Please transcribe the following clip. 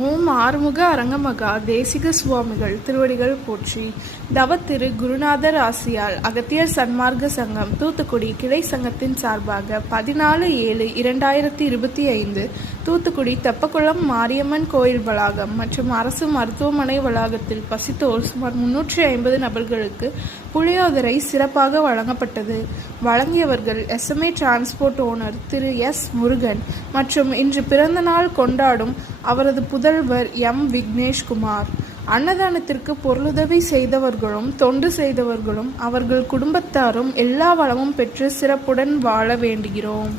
ஓம் ஆறுமுக அரங்கமகா தேசிக சுவாமிகள் திருவடிகள் போற்றி. தவத்திரு குருநாதர் ஆசியால் அகத்தியர் சன்மார்க்க சங்கம் தூத்துக்குடி கிளை சங்கத்தின் சார்பாக 14/7/2025 தூத்துக்குடி தெப்பக்குளம் மாரியம்மன் கோயில் வளாகம் மற்றும் அரசு மருத்துவமனை வளாகத்தில் பசித்தோர் சுமார் 350 நபர்களுக்கு புளியோதரை சிறப்பாக வழங்கப்பட்டது. வழங்கியவர்கள் SMA டிரான்ஸ்போர்ட் ஓனர் திரு எஸ் முருகன் மற்றும் இன்று பிறந்த நாள் கொண்டாடும் அவரது புதல்வர் எம் விக்னேஷ்குமார். அன்னதானத்திற்கு பொருளுதவி செய்தவர்களும் தொண்டு செய்தவர்களும் அவர்கள் குடும்பத்தாரும் எல்லா வளமும் பெற்று சிறப்புடன் வாழ வேண்டுகிறோம்.